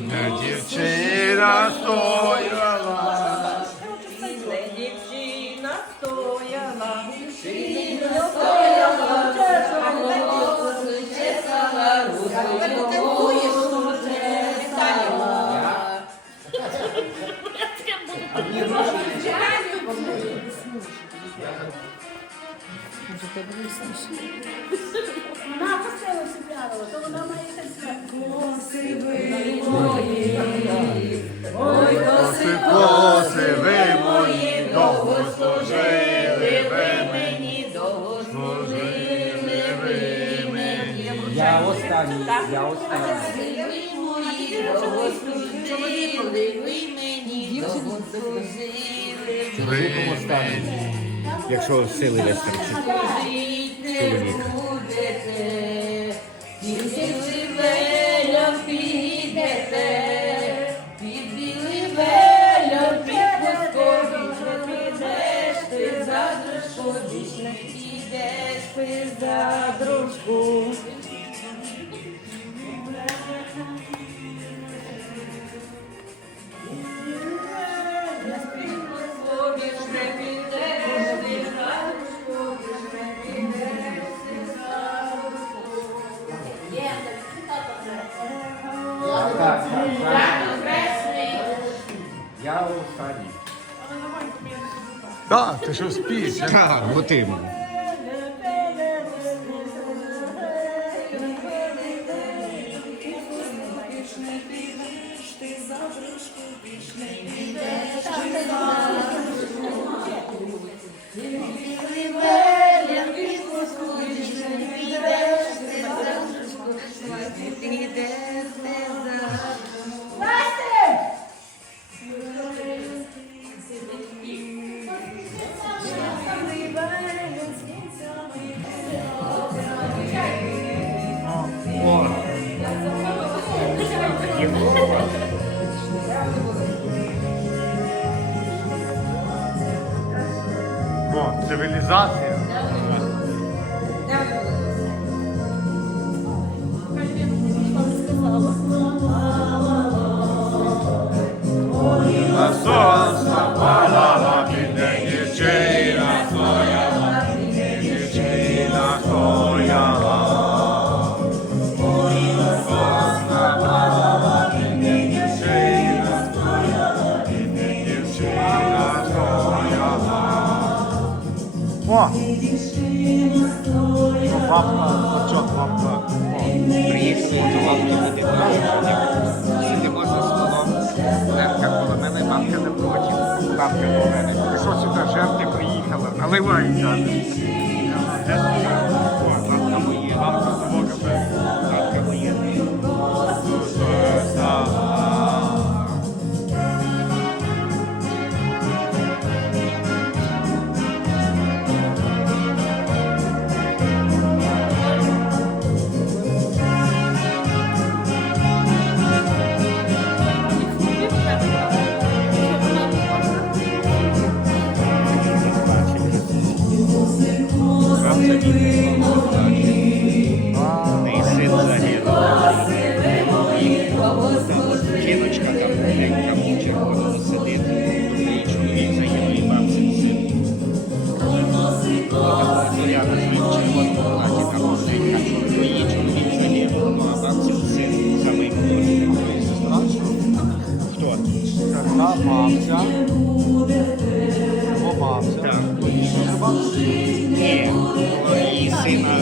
бідна дівчина стояла. Дівчина стояла, Вона посила то вона має Чоловіком останній. Якщо сили вистачить. Я. Так, ти що спіш? Так, от іменно. О, цивілізація. На бабка, почок бабка. Приїхали до вам діти. Сидимо за столом. Лерка коло мене, мамка не проти. Бабка до мене. Що сюди жерти приїхала? Наливай, каже. Сидить, чоловік загинув, і бабцин син. Така бабця. О, бабця. Так. Ні. Її сина